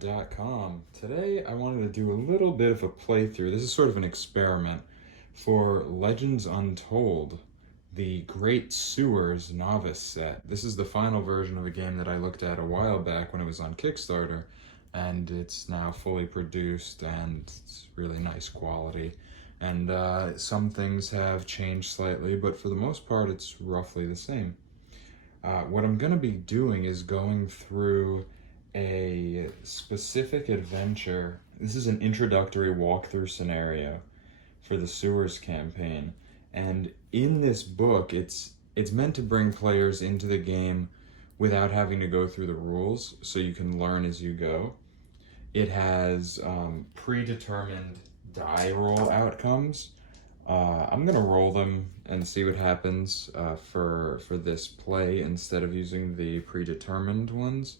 GamerNode.com. Today I wanted to do a little bit of a playthrough. This is sort of an experiment for Legends Untold, the Great Sewers Novice Set. This is the final version of a game that I looked at a while back when it was on Kickstarter, and it's now fully produced and it's really nice quality. And some things have changed slightly, but for the most part it's roughly the same. What I'm going to be doing is going through a specific adventure. This is an introductory walkthrough scenario for the Sewers campaign, and in this book it's meant to bring players into the game without having to go through the rules, so you can learn as you go. It has predetermined die roll outcomes. I'm gonna roll them and see what happens for this play instead of using the predetermined ones.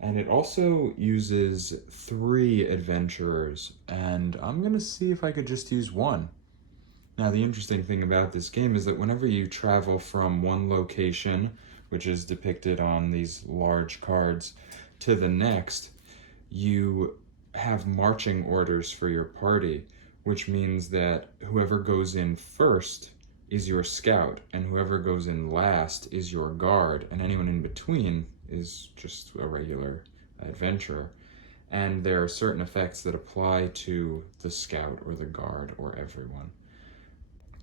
And it also uses 3 adventurers, and I'm gonna see if I could just use 1. Now, the interesting thing about this game is that whenever you travel from one location, which is depicted on these large cards, to the next, you have marching orders for your party, which means that whoever goes in first is your scout, and whoever goes in last is your guard, and anyone in between is just a regular adventurer. And there are certain effects that apply to the scout or the guard or everyone.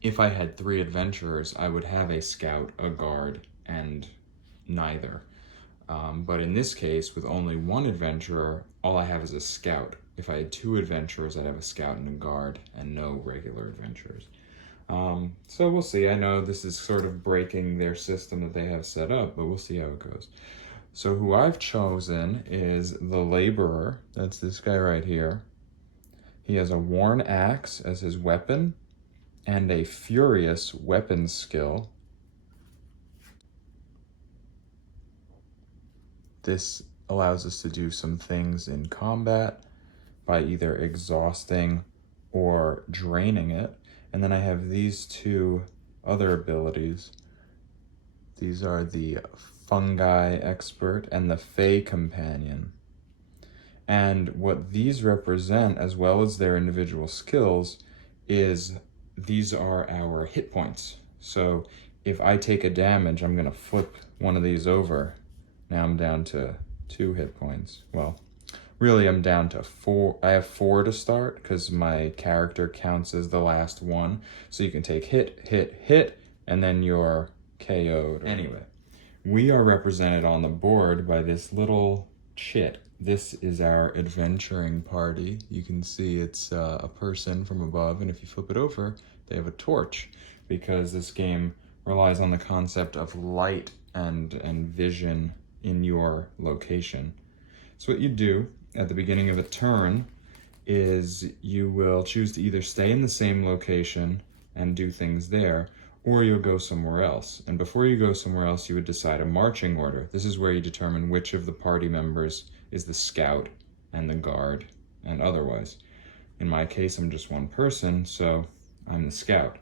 If I had 3 adventurers, I would have a scout, a guard, and neither. But in this case, with only 1 adventurer, all I have is a scout. If I had 2 adventurers, I'd have a scout and a guard, and no regular adventurers. So we'll see. I know this is sort of breaking their system that they have set up, but we'll see how it goes. So who I've chosen is the laborer. That's this guy right here. He has a worn axe as his weapon and a furious weapon skill. This allows us to do some things in combat by either exhausting or draining it. And then I have these 2 other abilities. These are the Fungi Expert and the Fey Companion. And what these represent, as well as their individual skills, is these are our hit points. So if I take a damage, I'm gonna flip one of these over. Now I'm down to 2 hit points. Well, really I'm down to 4. I have 4 to start because my character counts as the last one. So you can take hit, hit, hit, and then you're KO'd. Anyway, we are represented on the board by this little chit. This is our adventuring party. You can see it's a person from above, and if you flip it over, they have a torch, because this game relies on the concept of light and vision in your location. So what you do at the beginning of a turn is you will choose to either stay in the same location and do things there, or you'll go somewhere else. And before you go somewhere else, you would decide a marching order. This is where you determine which of the party members is the scout and the guard and otherwise. In my case, I'm just one person, so I'm the scout.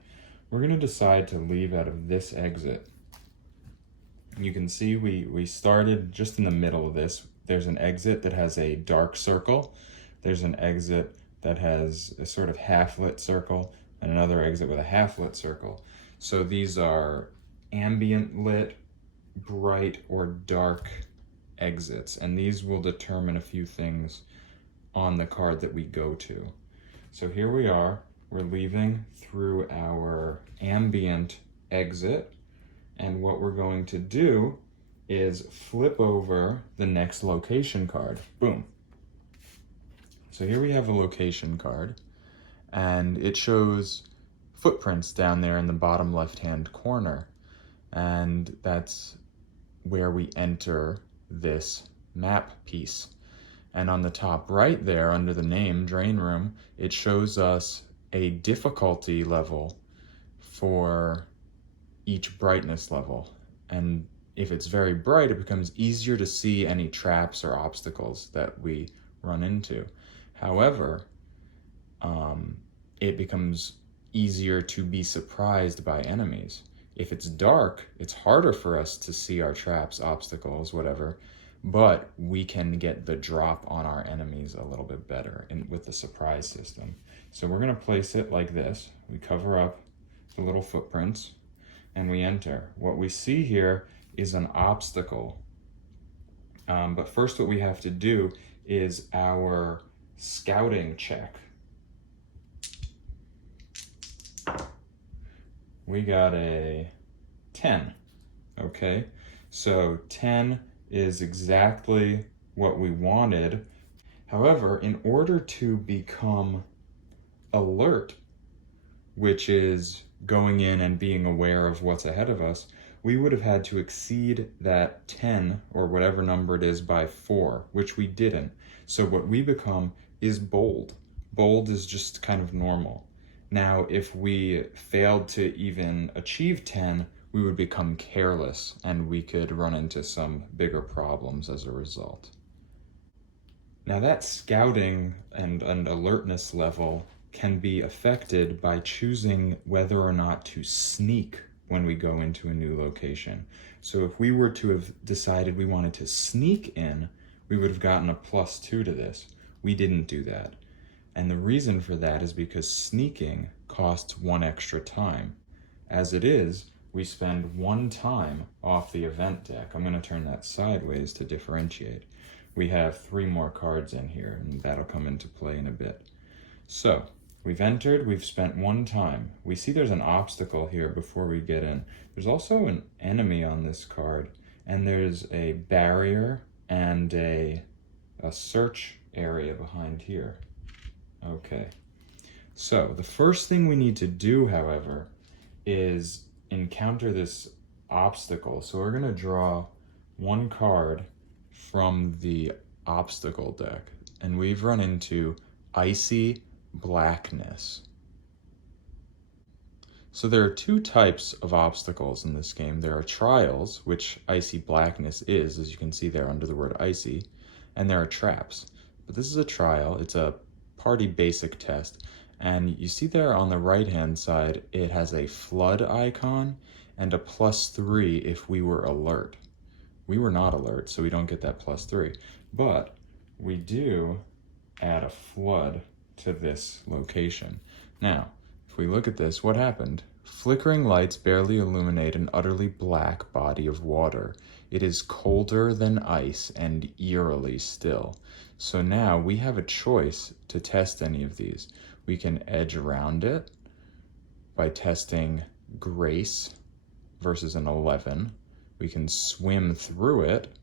We're gonna decide to leave out of this exit. You can see we started just in the middle of this. There's an exit that has a dark circle. There's an exit that has a sort of half-lit circle, and another exit with a half-lit circle. So these are ambient lit, bright, or dark exits, and these will determine a few things on the card that we go to. So here we are, we're leaving through our ambient exit, and what we're going to do is flip over the next location card. Boom. So here we have a location card, and it shows footprints down there in the bottom left-hand corner, and that's where we enter this map piece. And on the top right there, under the name Drain Room, it shows us a difficulty level for each brightness level. And if it's very bright, it becomes easier to see any traps or obstacles that we run into. However, it becomes easier to be surprised by enemies. If it's dark, it's harder for us to see our traps, obstacles, whatever, but we can get the drop on our enemies a little bit better with the surprise system. So we're gonna place it like this. We cover up the little footprints and we enter. What we see here is an obstacle. But first what we have to do is our scouting check. We got a 10, okay? So 10 is exactly what we wanted. However, in order to become alert, which is going in and being aware of what's ahead of us, we would have had to exceed that 10 or whatever number it is by 4, which we didn't. So what we become is bold. Bold is just kind of normal. Now, if we failed to even achieve 10, we would become careless and we could run into some bigger problems as a result. Now that scouting and alertness level can be affected by choosing whether or not to sneak when we go into a new location. So if we were to have decided we wanted to sneak in, we would have gotten a +2 to this. We didn't do that. And the reason for that is because sneaking costs 1 extra time. As it is, we spend 1 time off the event deck. I'm going to turn that sideways to differentiate. We have 3 more cards in here, and that'll come into play in a bit. So, we've entered, we've spent 1 time. We see there's an obstacle here before we get in. There's also an enemy on this card, and there's a barrier and a search area behind here. Okay, so the first thing we need to do, however, is encounter this obstacle. So we're going to draw 1 card from the obstacle deck, and we've run into Icy Blackness. So there are 2 types of obstacles in this game. There are trials, which Icy Blackness is, as you can see there under the word icy, and there are traps. But this is a trial. It's a party basic test, and you see there on the right hand side it has a flood icon and a +3 if we were alert. We were not alert, so we don't get that +3, but we do add a flood to this location. Now if we look at this, what happened? Flickering lights barely illuminate an utterly black body of water. It is colder than ice and eerily still. So now we have a choice to test any of these. We can edge around it by testing Grace versus an 11. We can swim through it,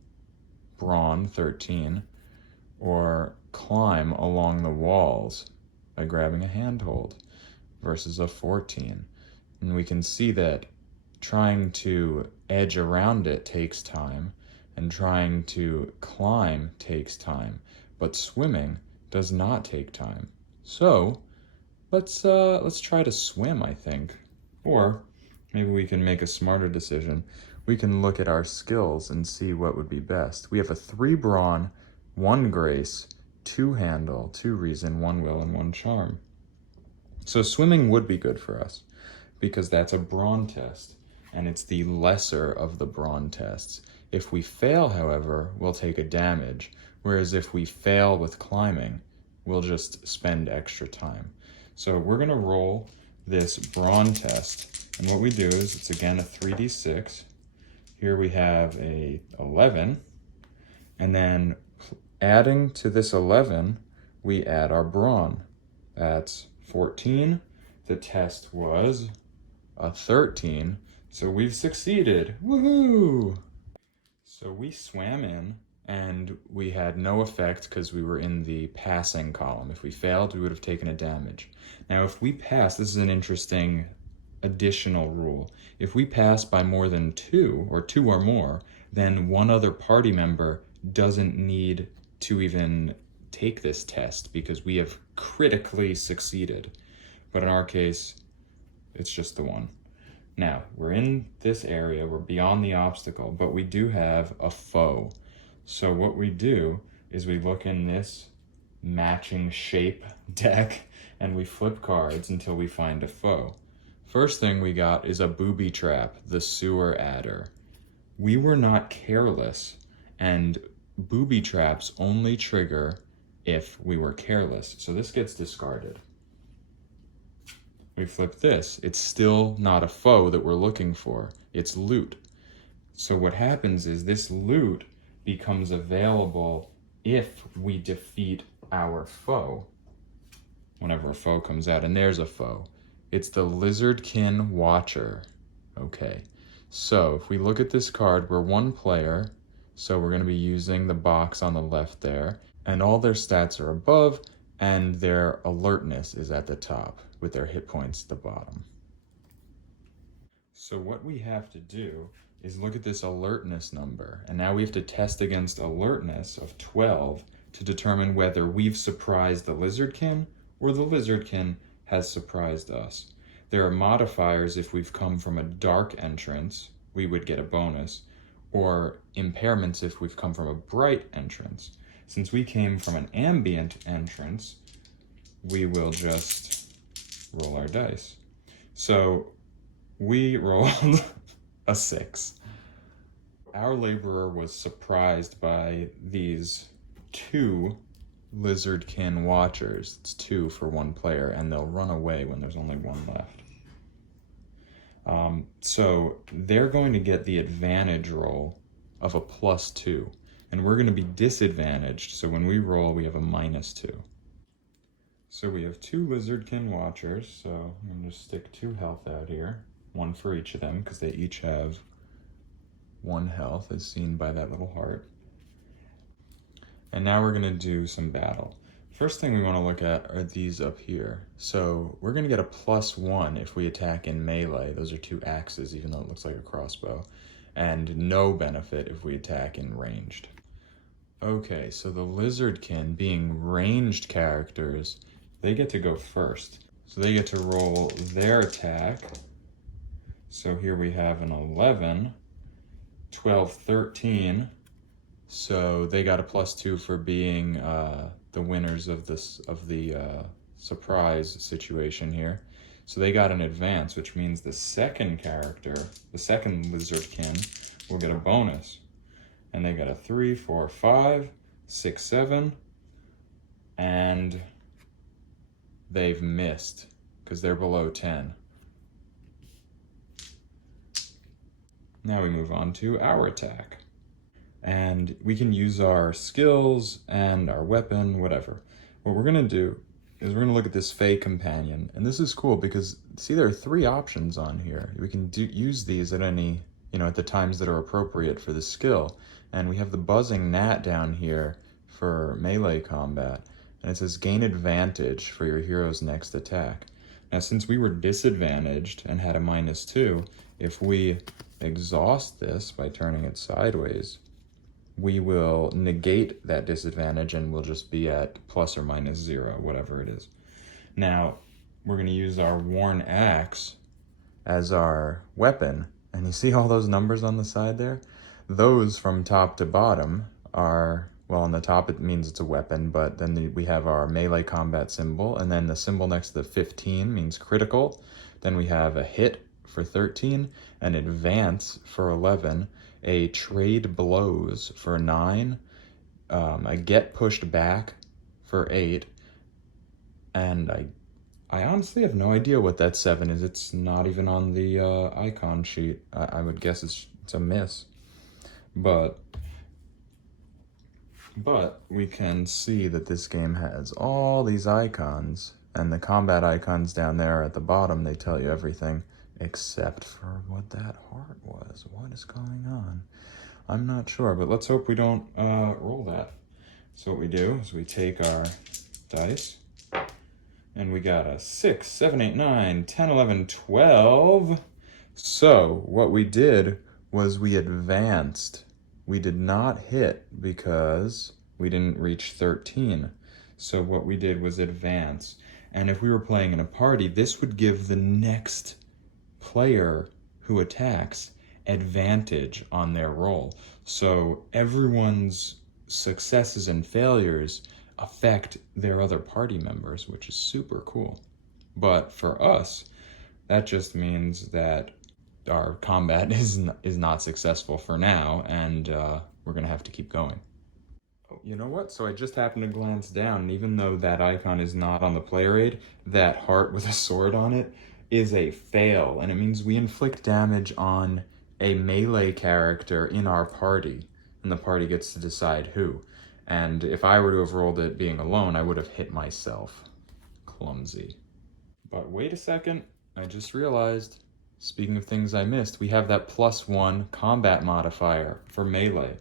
Brawn 13, or climb along the walls by grabbing a handhold versus a 14. And we can see that trying to edge around it takes time, and trying to climb takes time, but swimming does not take time. So let's try to swim, I think. Or maybe we can make a smarter decision. We can look at our skills and see what would be best. We have a 3 brawn, 1 grace, 2 handle, 2 reason, 1 will, and 1 charm. So swimming would be good for us because that's a brawn test, and it's the lesser of the brawn tests. If we fail, however, we'll take a damage, whereas if we fail with climbing, we'll just spend extra time. So we're gonna roll this brawn test, and what we do is it's again a 3d6. Here we have a 11, and then adding to this 11, we add our brawn. That's 14. The test was a 13, so we've succeeded. Woohoo! So we swam in, and we had no effect because we were in the passing column. If we failed, we would have taken a damage. Now, if we pass, this is an interesting additional rule. If we pass by more than 2, or 2 or more, then one other party member doesn't need to even take this test because we have critically succeeded. But in our case, it's just the 1. Now, we're in this area, we're beyond the obstacle, but we do have a foe. So what we do is we look in this matching shape deck and we flip cards until we find a foe. First thing we got is a booby trap, the sewer adder. We were not careless, and booby traps only trigger if we were careless. So this gets discarded. We flip this. It's still not a foe that we're looking for. It's loot. So what happens is this loot becomes available if we defeat our foe. Whenever a foe comes out, and there's a foe. It's the Lizardkin Watcher. Okay, so if we look at this card, we're one player, so we're going to be using the box on the left there, and all their stats are above, and their alertness is at the top, with their hit points at the bottom. So what we have to do is look at this alertness number, and now we have to test against alertness of 12 to determine whether we've surprised the Lizardkin or the Lizardkin has surprised us. There are modifiers. If we've come from a dark entrance, we would get a bonus, or impairments if we've come from a bright entrance. Since we came from an ambient entrance, we will just roll our dice. So we rolled a 6. Our laborer was surprised by these 2 Lizardkin Watchers. It's 2 for one player, and they'll run away when there's only 1 left. So they're going to get the advantage roll of a +2, and we're going to be disadvantaged, so when we roll, we have a -2. So we have 2 Lizardkin Watchers, so I'm going to just stick 2 health out here, 1 for each of them, because they each have 1 health, as seen by that little heart. And now we're going to do some battle. First thing we want to look at are these up here. So we're going to get a +1 if we attack in melee. Those are 2 axes, even though it looks like a crossbow. And no benefit if we attack in ranged. Okay, so the Lizardkin, being ranged characters, they get to go first. So they get to roll their attack. So here we have an 11, 12, 13. So they got a +2 for being the winners of the surprise situation here. So they got an advance, which means the second character, the second Lizardkin, will get a bonus. And they got a 3, 4, 5, 6, 7, and they've missed because they're below 10. Now we move on to our attack. And we can use our skills and our weapon, whatever. What we're gonna do is we're gonna look at this Fey Companion. And this is cool because, see, there are 3 options on here. We can use these at any, at the times that are appropriate for the skill. And we have the Buzzing Gnat down here for melee combat. And it says gain advantage for your hero's next attack. Now, since we were disadvantaged and had a -2, if we exhaust this by turning it sideways, we will negate that disadvantage and we'll just be at ±0, whatever it is. Now, we're going to use our Worn Axe as our weapon. And you see all those numbers on the side there? Those from top to bottom are, well, on the top it means it's a weapon, but then we have our melee combat symbol, and then the symbol next to the 15 means critical. Then we have a hit for 13, an advance for 11, a trade blows for 9, a get pushed back for 8, and I honestly have no idea what that 7 is. It's not even on the icon sheet. I would guess it's a miss. But we can see that this game has all these icons, and the combat icons down there at the bottom, they tell you everything except for what that heart was. What is going on? I'm not sure, but let's hope we don't roll that. So what we do is we take our dice, and we got a 6, 7, 8, 9, 10, 11, 12. So what we did was we advanced. We did not hit because we didn't reach 13. So what we did was advance. And if we were playing in a party, this would give the next player who attacks advantage on their roll. So everyone's successes and failures affect their other party members, which is super cool. But for us, that just means that our combat is not successful for now, and we're gonna have to keep going. you know what? So I just happened to glance down, and even though that icon is not on the player aid, that heart with a sword on it is a fail, and it means we inflict damage on a melee character in our party, and the party gets to decide who. And if I were to have rolled it being alone, I would have hit myself. Clumsy. But wait a second, I just realized, speaking of things I missed, we have that +1 combat modifier for melee,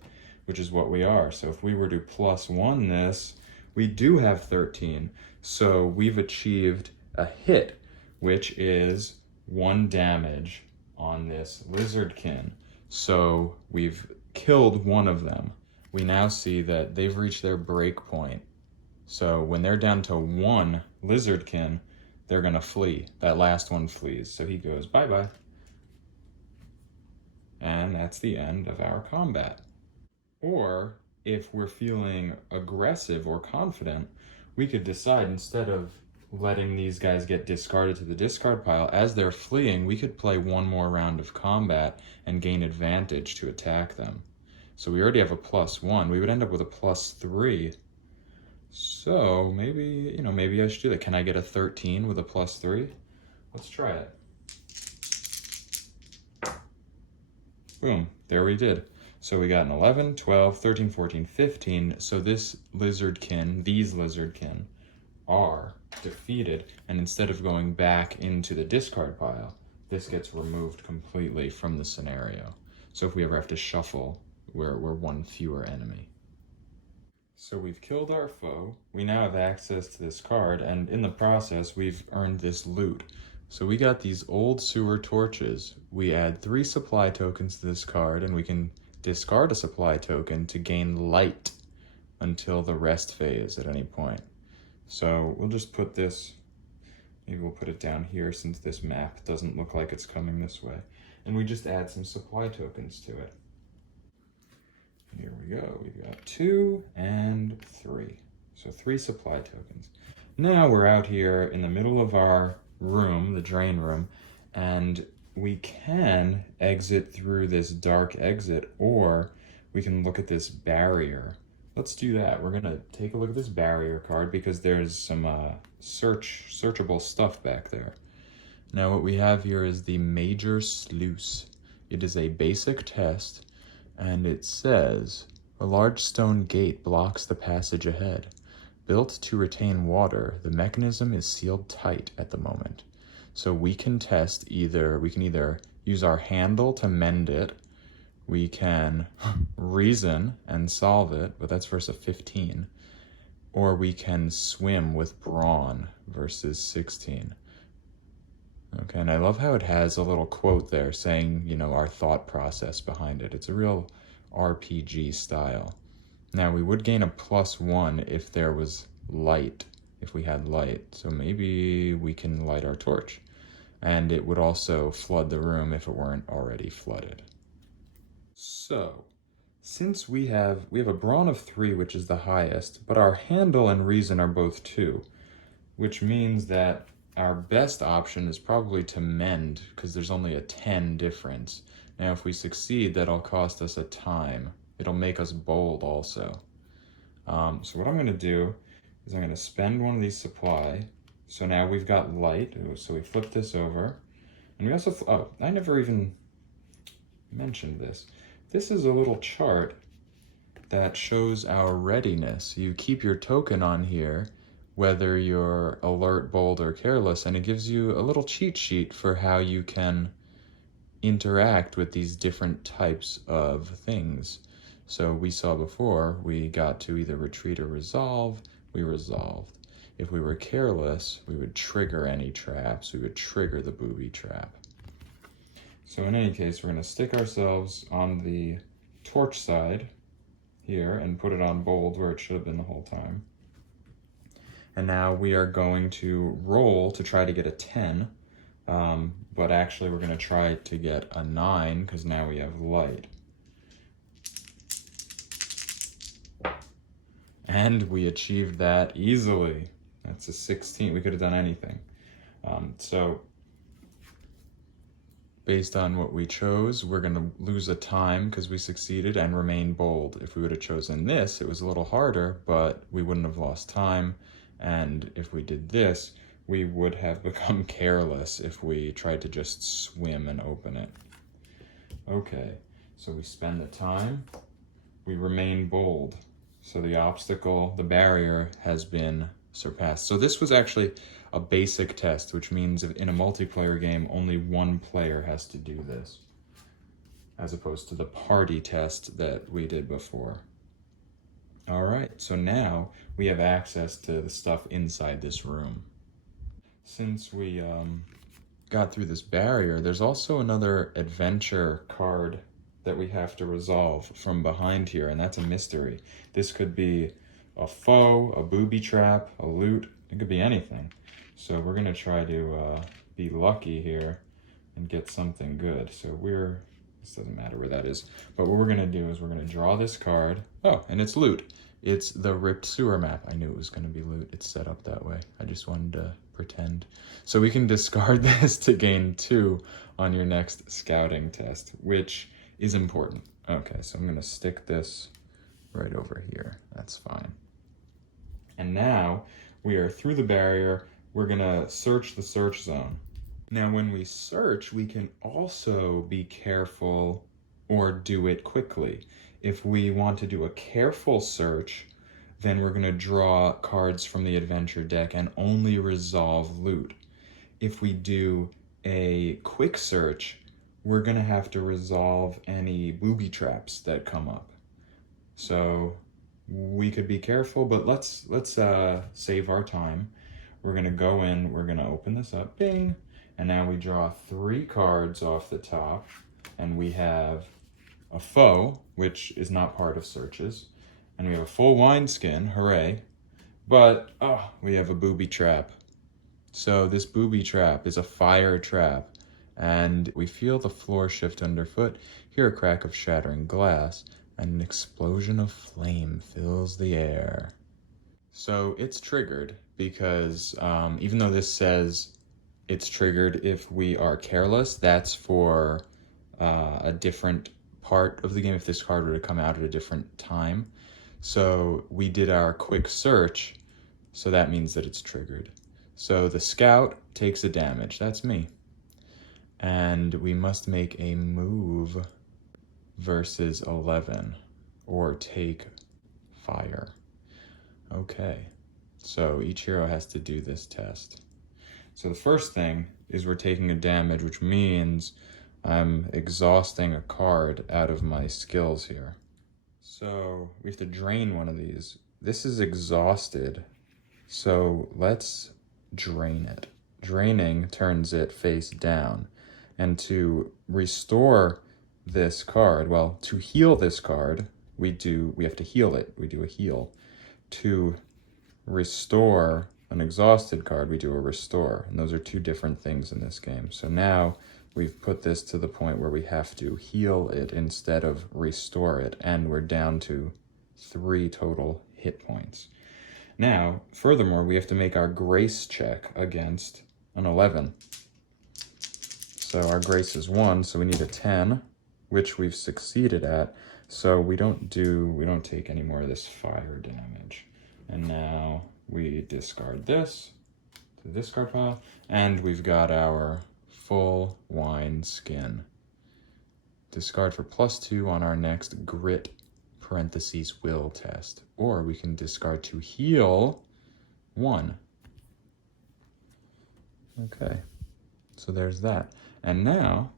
which is what we are. So if we were to +1 this, we do have 13. So we've achieved a hit, which is 1 damage on this lizardkin. So we've killed one of them. We now see that they've reached their break point. So when they're down to 1 lizardkin, they're gonna flee. That last one flees. So he goes bye-bye. And that's the end of our combat. Or if we're feeling aggressive or confident, we could decide, instead of letting these guys get discarded to the discard pile, as they're fleeing, we could play 1 more round of combat and gain advantage to attack them. So we already have a +1. We would end up with a +3. So maybe, maybe I should do that. Can I get a 13 with a +3? Let's try it. Boom, there we did. So we got an 11, 12, 13, 14, 15. So this lizardkin, these lizardkin, are defeated, and instead of going back into the discard pile, this gets removed completely from the scenario. So if we ever have to shuffle, we're 1 fewer enemy. So we've killed our foe, we now have access to this card, and in the process we've earned this loot. So we got these old sewer torches. We add 3 supply tokens to this card, and we can discard a supply token to gain light until the rest phase at any point. So we'll just put this, maybe we'll put it down here since this map doesn't look like it's coming this way. And we just add some supply tokens to it. Here we go, we've got 2 and 3. So 3 supply tokens. Now we're out here in the middle of our room, the drain room, and we can exit through this dark exit, or we can look at this barrier. Let's do that. We're gonna take a look at this barrier card because there's some searchable stuff back there. Now what we have here is the Major Sluice. It is a basic test, and it says, a large stone gate blocks the passage ahead. Built to retain water, the mechanism is sealed tight at the moment. So we can test we can either use our handle to mend it, we can reason and solve it, but that's versus a 15, or we can swim with brawn versus 16. Okay, and I love how it has a little quote there saying, our thought process behind it. It's a real RPG style. Now we would gain a +1 if there was light, if we had light. So maybe we can light our torch. And it would also flood the room if it weren't already flooded. So, since we have a brawn of 3, which is the highest, but our handle and reason are both 2, which means that our best option is probably to mend, because there's only a 10 difference. Now if we succeed, that'll cost us a time. It'll make us bold also. So what I'm gonna do is I'm gonna spend 1 of these supply. So now we've got light, so we flip this over. And we also, I never even mentioned this. This is a little chart that shows our readiness. You keep your token on here, whether you're alert, bold, or careless, and it gives you a little cheat sheet for how you can interact with these different types of things. So we saw before, we got to either retreat or resolve, we resolved. If we were careless, we would trigger any traps, we would trigger the booby trap. So in any case, we're gonna stick ourselves on the torch side here and put it on bold where it should have been the whole time. And now we are going to roll to try to get a 10, but actually we're gonna try to get a 9 because now we have light. And we achieved that easily. That's a 16, we could have done anything. So based on what we chose, we're gonna lose a time because we succeeded and remain bold. If we would have chosen this, it was a little harder, but we wouldn't have lost time. And if we did this, we would have become careless if we tried to just swim and open it. Okay, so we spend the time, we remain bold. So the obstacle, the barrier has been surpassed. So this was actually a basic test, which means in a multiplayer game, only one player has to do this, as opposed to the party test that we did before. All right, so now we have access to the stuff inside this room. Since we got through this barrier, there's also another adventure card that we have to resolve from behind here, and that's a mystery. This could be a foe, a booby trap, a loot, it could be anything. So we're gonna try to be lucky here and get something good. So this doesn't matter where that is, but what we're gonna do is we're gonna draw this card. Oh, and it's loot. It's the ripped sewer map. I knew it was gonna be loot. It's set up that way. I just wanted to pretend. So we can discard this to gain 2 on your next scouting test, which is important. Okay, so I'm gonna stick this right over here. That's fine. And now we are through the barrier. We're gonna search the search zone. Now when we search, we can also be careful or do it quickly. If we want to do a careful search, then we're gonna draw cards from the adventure deck and only resolve loot. If we do a quick search, we're gonna have to resolve any booby traps that come up. So we could be careful, but let's save our time. We're gonna go in, we're gonna open this up, bing, and now we draw 3 cards off the top, and we have a foe, which is not part of searches, and we have a full wineskin, hooray, but we have a booby trap. So this booby trap is a fire trap, and we feel the floor shift underfoot, hear a crack of shattering glass, and an explosion of flame fills the air. So it's triggered because even though this says it's triggered if we are careless, that's for a different part of the game if this card were to come out at a different time. So we did our quick search, so that means that it's triggered. So the scout takes a damage, that's me. And we must make a move versus 11 or take fire. Okay, so each hero has to do this test. So the first thing is we're taking a damage, which means I'm exhausting a card out of my skills here. So we have to drain one of these. This is exhausted, so let's drain it. Draining turns it face down. And to restore this card, well, to heal this card, we have to heal it. We do a heal. To restore an exhausted card, we do a restore. And those are 2 different things in this game. So now we've put this to the point where we have to heal it instead of restore it. And we're down to 3 total hit points. Now, furthermore, we have to make our grace check against an 11. So our grace is 1, so we need a 10, which we've succeeded at. So we don't take any more of this fire damage. And now we discard this to the discard pile, and we've got our full wine skin. Discard for +2 on our next grit parentheses will test, or we can discard to heal 1. Okay, so there's that. And now,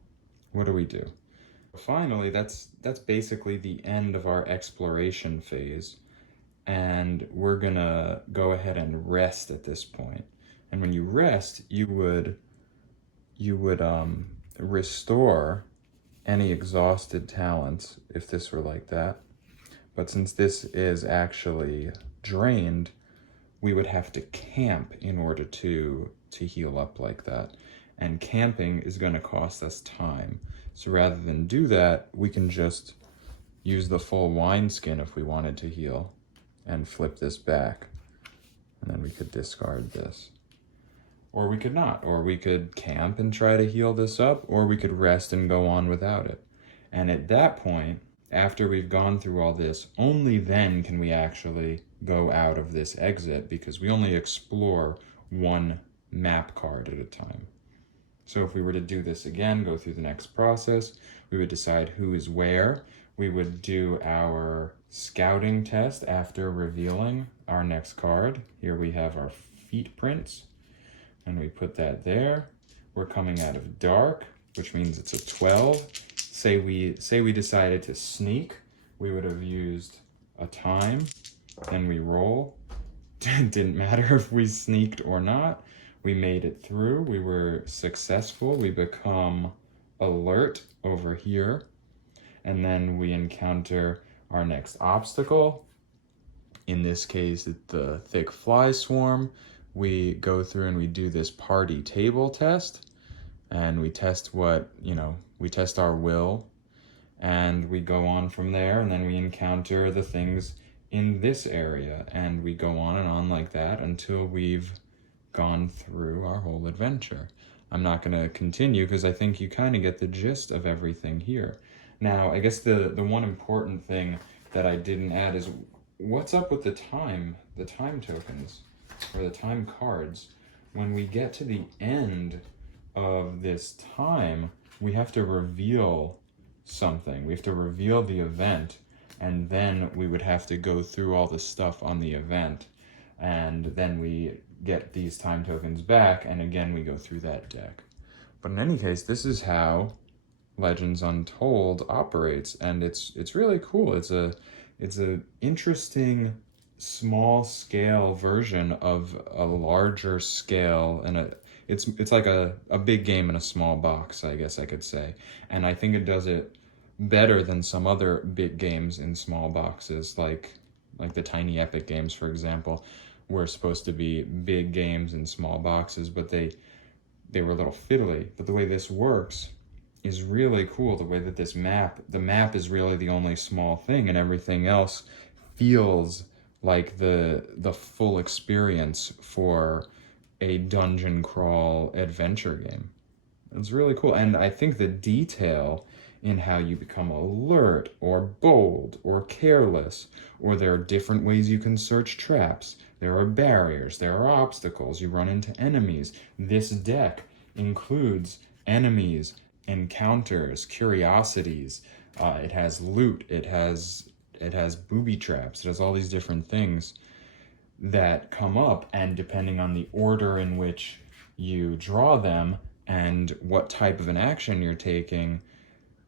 what do? Finally, that's basically the end of our exploration phase, and we're gonna go ahead and rest at this point. And when you rest, you would restore any exhausted talents if this were like that. But since this is actually drained, we would have to camp in order to heal up like that. And camping is going to cost us time. So rather than do that, we can just use the full wineskin if we wanted to heal and flip this back. And then we could discard this. or we could not, or we could camp and try to heal this up, or we could rest and go on without it. And at that point, after we've gone through all this, only then can we actually go out of this exit, because we only explore one map card at a time. So if we were to do this again, go through the next process, we would decide who is where. We would do our scouting test after revealing our next card. Here we have our feet prints, and we put that there. We're coming out of dark, which means it's a 12. Say we decided to sneak, we would have used a time, then we roll. Didn't matter if we sneaked or not. We made it through, we were successful, we become alert over here, and then we encounter our next obstacle. In this case, it's the thick fly swarm. We go through and we do this party table test, and we test we test our will, and we go on from there, and then we encounter the things in this area, and we go on and on like that until we've gone through our whole adventure. I'm not going to continue because I think you kind of get the gist of everything here. Now, I guess the one important thing that I didn't add is what's up with the time tokens, or the time cards. When we get to the end of this time, we have to reveal something. We have to reveal the event, and then we would have to go through all the stuff on the event, and then we get these time tokens back, and again we go through that deck. But in any case, this is how Legends Untold operates, and it's really cool. It's a interesting small scale version of a larger scale, and it's like a big game in a small box, I guess I could say. And I think it does it better than some other big games in small boxes, like the Tiny Epic games, for example, were supposed to be big games in small boxes, but they were a little fiddly. But the way this works is really cool. The way that the map is really the only small thing, and everything else feels like the full experience for a dungeon crawl adventure game. It's really cool. And I think the detail in how you become alert or bold or careless, or there are different ways you can search traps. There are barriers, there are obstacles, you run into enemies. This deck includes enemies, encounters, curiosities. It has loot, it has booby traps, it has all these different things that come up, and depending on the order in which you draw them and what type of an action you're taking,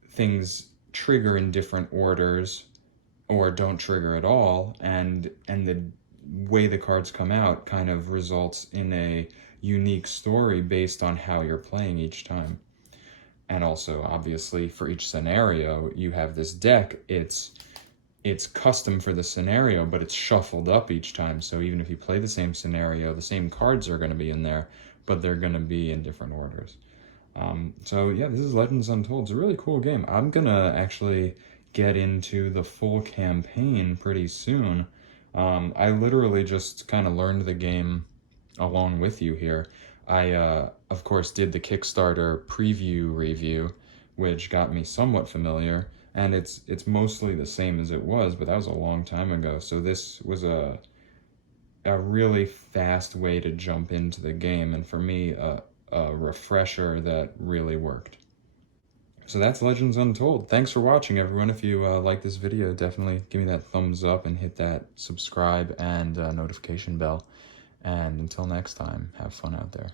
things trigger in different orders or don't trigger at all, and the way the cards come out kind of results in a unique story based on how you're playing each time. And also, obviously, for each scenario, you have this deck. It's custom for the scenario, but it's shuffled up each time. So even if you play the same scenario, the same cards are going to be in there, but they're going to be in different orders. So yeah, this is Legends Untold. It's a really cool game. I'm going to actually get into the full campaign pretty soon. I literally just kind of learned the game along with you here. I, of course, did the Kickstarter preview review, which got me somewhat familiar, and it's mostly the same as it was, but that was a long time ago. So this was a really fast way to jump into the game, and for me, a refresher that really worked. So that's Legends Untold. Thanks for watching, everyone. If you like this video, definitely give me that thumbs up and hit that subscribe and notification bell. And until next time, have fun out there.